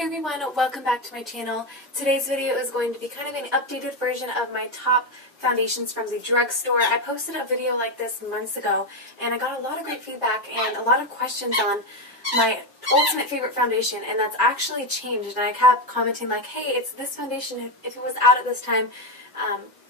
Hey everyone, welcome back to my channel. Today's video is going to be kind of an updated version of my top foundations from the drugstore. I posted a video like this months ago and I got a lot of great feedback and a lot of questions on my ultimate favorite foundation, and that's actually changed, and I kept commenting like, hey, it's this foundation. If it was out at this time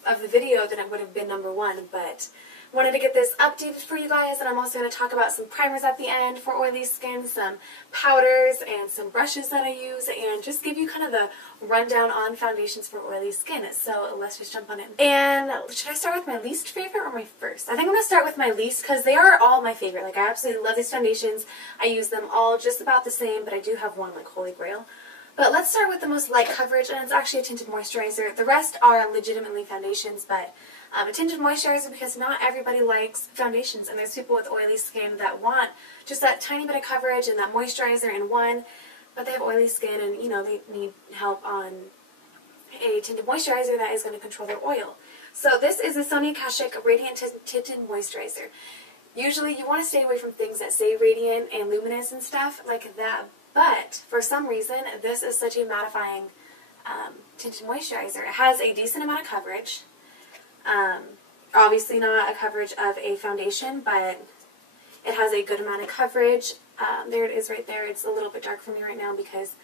of the video, then it would have been #1, but wanted to get this updated for you guys, and I'm also going to talk about some primers at the end for oily skin, some powders, and some brushes that I use, and just give you kind of the rundown on foundations for oily skin. So let's just jump on in. And should I start with my least favorite or my first? I think I'm going to start with my least because they are all my favorite. Like, I absolutely love these foundations. I use them all just about the same, but I do have one like holy grail. But let's start with the most light coverage, and it's actually a tinted moisturizer. The rest are legitimately foundations, but a tinted moisturizer because not everybody likes foundations, and there's people with oily skin that want just that tiny bit of coverage and that moisturizer in one, but they have oily skin and, you know, they need help on a tinted moisturizer that is going to control their oil. So this is a Sonia Kashuk Radiant Tinted Moisturizer. Usually you want to stay away from things that say radiant and luminous and stuff like that, but for some reason this is such a mattifying tinted moisturizer. It has a decent amount of coverage. Obviously not a coverage of a foundation, but it has a good amount of coverage. There it is right there. It's a little bit dark for me right now because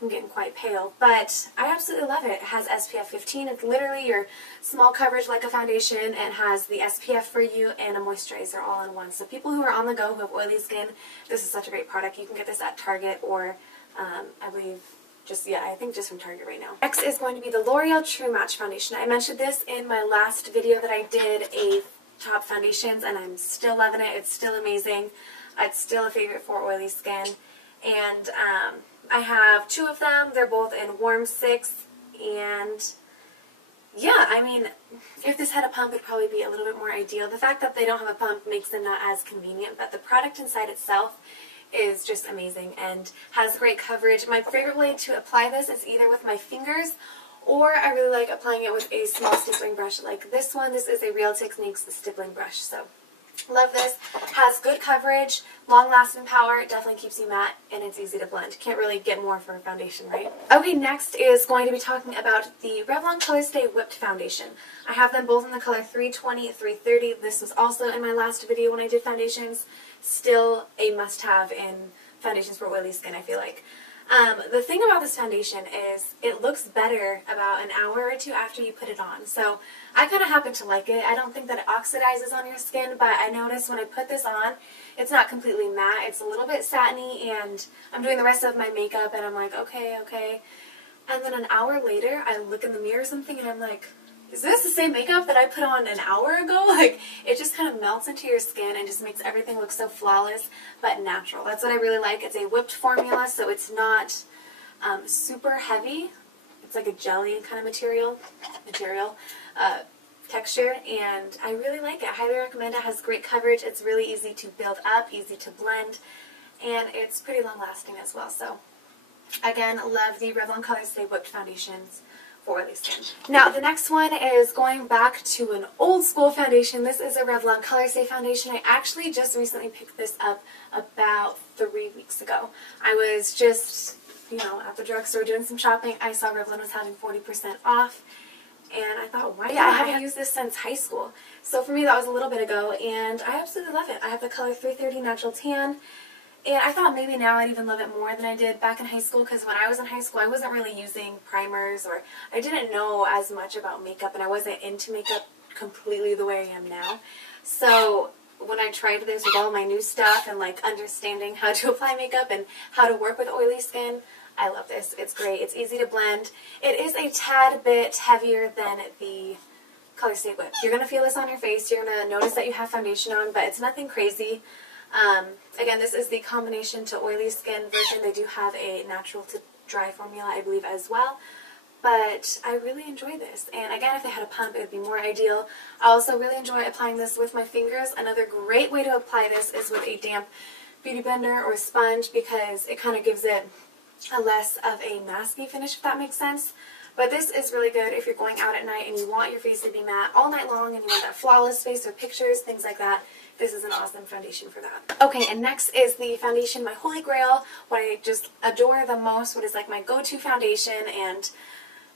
I'm getting quite pale, but I absolutely love it. It has SPF 15. It's literally your small coverage like a foundation, and it has the SPF for you and a moisturizer all in one. So people who are on the go who have oily skin, this is such a great product. You can get this at Target or I believe I think just from Target right now. Next is going to be the L'Oreal True Match Foundation. I mentioned this in my last video that I did a top foundations, and I'm still loving it. It's still amazing. It's still a favorite for oily skin. And I have 2 of them. They're both in warm 6. And yeah, I mean, if this had a pump, it'd probably be a little bit more ideal. The fact that they don't have a pump makes them not as convenient, but the product inside itself is just amazing and has great coverage. My favorite way to apply this is either with my fingers, or I really like applying it with a small stippling brush like this one. This is a Real Techniques stippling brush, so love this. Has good coverage, long-lasting power, it definitely keeps you matte, and it's easy to blend. Can't really get more for a foundation, right? Okay, next is going to be talking about the Revlon Colorstay Whipped Foundation. I have them both in the color 320, 330. This was also in my last video when I did foundations. Still a must-have in foundations for oily skin, I feel like. The thing about this foundation is it looks better about an hour or 2 after you put it on. So I kind of happen to like it. I don't think that it oxidizes on your skin, but I notice when I put this on, it's not completely matte. It's a little bit satiny, and I'm doing the rest of my makeup and I'm like, okay. And then an hour later, I look in the mirror or something and I'm like, is this the same makeup that I put on an hour ago? Like, it just kind of melts into your skin and just makes everything look so flawless but natural. That's what I really like. It's a whipped formula, so it's not super heavy. It's like a jelly kind of material, texture, and I really like it. I highly recommend it. It has great coverage. It's really easy to build up, easy to blend, and it's pretty long lasting as well. So again, love the Revlon Colorstay Whipped Foundations for oily skin. Now the next one is going back to an old school foundation. This is a Revlon Colorstay foundation. I actually just recently picked this up about 3 weeks ago. I was just, you know, at the drugstore doing some shopping. I saw Revlon was having 40% off, and I thought, why? I haven't used this since high school. So for me, that was a little bit ago, and I absolutely love it. I have the color 330 Natural Tan. And I thought maybe now I'd even love it more than I did back in high school, because when I was in high school I wasn't really using primers, or I didn't know as much about makeup, and I wasn't into makeup completely the way I am now. So when I tried this with all my new stuff and like understanding how to apply makeup and how to work with oily skin, I love this. It's great. It's easy to blend. It is a tad bit heavier than the Colorstay Whip. You're going to feel this on your face. You're going to notice that you have foundation on, but it's nothing crazy. Again, this is the combination to oily skin version. They do have a natural to dry formula, I believe, as well. But I really enjoy this. And again, if they had a pump, it would be more ideal. I also really enjoy applying this with my fingers. Another great way to apply this is with a damp beauty blender or sponge, because it kind of gives it a less of a masky finish, if that makes sense. But this is really good if you're going out at night and you want your face to be matte all night long and you want that flawless face for pictures, things like that. this is an awesome foundation for that. Okay, and next is the foundation, my holy grail, what I just adore the most, what is like my go-to foundation, and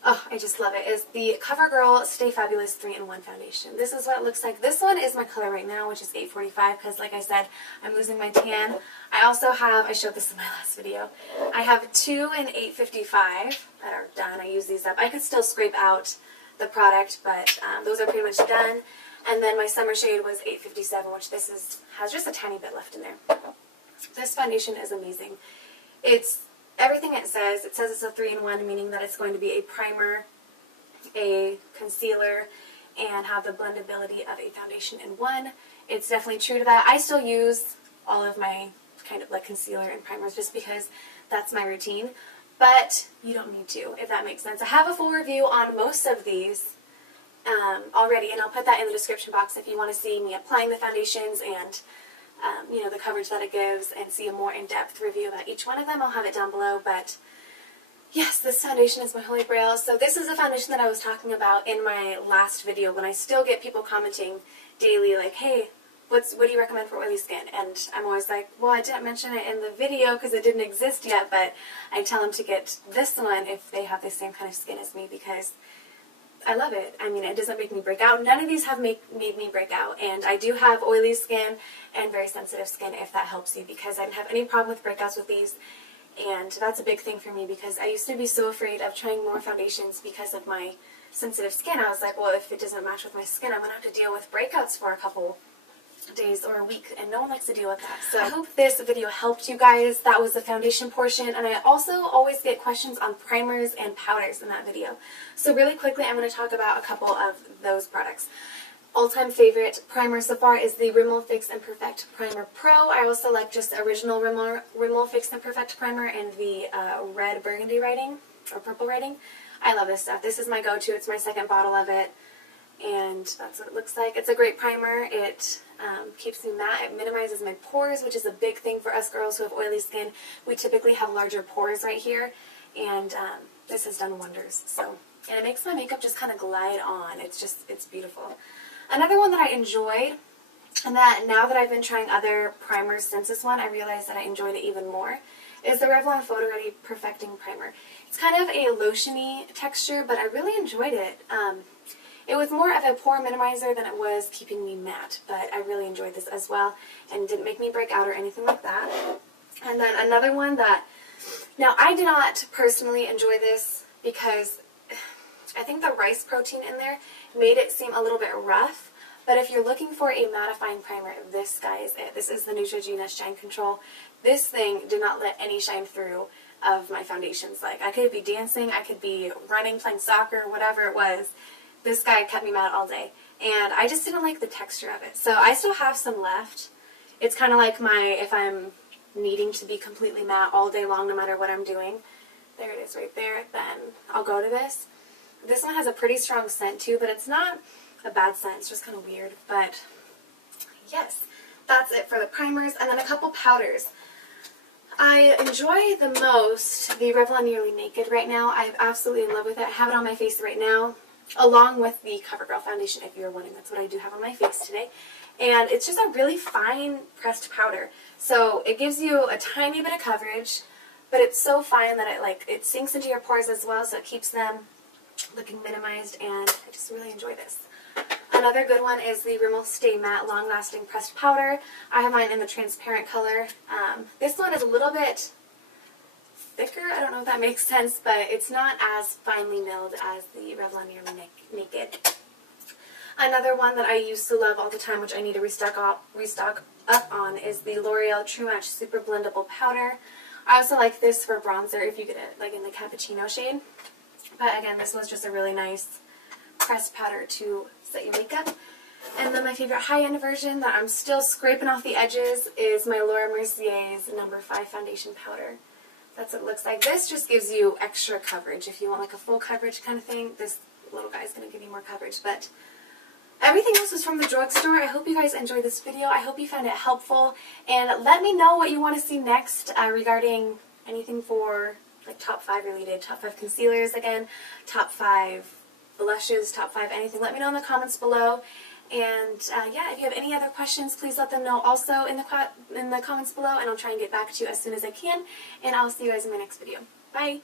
oh, I just love it, is the CoverGirl Stay Fabulous 3-in-1 foundation. This is what it looks like. This one is my color right now, which is 845, because like I said, I'm losing my tan. I also have, I showed this in my last video, I have 2 in 855 that are done. I use these up. I could still scrape out the product, but those are pretty much done. And then my summer shade was 857, which has just a tiny bit left in there. This foundation is amazing. It's everything it says. It says it's a 3-in-1, meaning that it's going to be a primer, a concealer, and have the blendability of a foundation in one. It's definitely true to that. I still use all of my kind of like concealer and primers just because that's my routine. But you don't need to, if that makes sense. I have a full review on most of these already, and I'll put that in the description box if you want to see me applying the foundations and you know, the coverage that it gives, and see a more in-depth review about each one of them. I'll have it down below. But yes, this foundation is my holy grail. So this is a foundation that I was talking about in my last video, when I still get people commenting daily like, hey, what do you recommend for oily skin? And I'm always like, well, I didn't mention it in the video because it didn't exist yet, but I tell them to get this one if they have the same kind of skin as me, because I love it. I mean, it doesn't make me break out. None of these have made me break out, and I do have oily skin and very sensitive skin, if that helps you, because I didn't have any problem with breakouts with these, and that's a big thing for me because I used to be so afraid of trying more foundations because of my sensitive skin. I was like, well, if it doesn't match with my skin, I'm going to have to deal with breakouts for a couple days or a week, and no one likes to deal with that. So I hope this video helped you guys. That was the foundation portion, and I also always get questions on primers and powders in that video. So really quickly, I'm going to talk about a couple of those products. All-time favorite primer so far is the Rimmel Fix and Perfect Primer Pro. I also like just the original Rimmel Fix and Perfect Primer and the red burgundy writing, or purple writing. I love this stuff. This is my go-to. It's my second bottle of it, and that's what it looks like. It's a great primer. It keeps me matte. It minimizes my pores, which is a big thing for us girls who have oily skin. We typically have larger pores right here, and this has done wonders. So, and it makes my makeup just kind of glide on. It's beautiful. Another one that I enjoyed, and that now that I've been trying other primers since this one, I realized that I enjoyed it even more, is the Revlon Photo Ready Perfecting Primer. It's kind of a lotiony texture, but I really enjoyed it. It was more of a pore minimizer than it was keeping me matte, but I really enjoyed this as well, and didn't make me break out or anything like that. And then another one that, now I did not personally enjoy this because I think the rice protein in there made it seem a little bit rough, but if you're looking for a mattifying primer, this guy is it. This is the Neutrogena Shine Control. This thing did not let any shine through of my foundations. Like, I could be dancing, I could be running, playing soccer, whatever it was. This guy kept me matte all day, and I just didn't like the texture of it. So I still have some left. It's kind of like if I'm needing to be completely matte all day long, no matter what I'm doing, there it is right there, then I'll go to this. This one has a pretty strong scent too, but it's not a bad scent. It's just kind of weird. But yes, that's it for the primers. And then a couple powders. I enjoy the most the Revlon Nearly Naked right now. I'm absolutely in love with it. I have it on my face right now, along with the CoverGirl foundation, if you're wondering. That's what I do have on my face today. And it's just a really fine pressed powder. So it gives you a tiny bit of coverage, but it's so fine that it sinks into your pores as well, so it keeps them looking minimized, and I just really enjoy this. Another good one is the Rimmel Stay Matte Long Lasting Pressed Powder. I have mine in the transparent color. This one is a little bit thicker. I don't know if that makes sense, but it's not as finely milled as the Revlon Nearly Naked. Another one that I used to love all the time, which I need to restock up on, is the L'Oreal True Match Super Blendable Powder. I also like this for bronzer if you get it like in the cappuccino shade. But again, this was just a really nice pressed powder to set your makeup. And then my favorite high-end version that I'm still scraping off the edges is my Laura Mercier's No. 5 Foundation Powder. That's what it looks like. This just gives you extra coverage. If you want like a full coverage kind of thing, this little guy is going to give you more coverage. But everything else is from the drugstore. I hope you guys enjoyed this video. I hope you found it helpful. And let me know what you want to see next regarding anything for like top 5 related, top 5 concealers again, top 5 blushes, top 5 anything. Let me know in the comments below. And yeah, if you have any other questions, please let them know also in the comments below, and I'll try and get back to you as soon as I can. And I'll see you guys in my next video. Bye!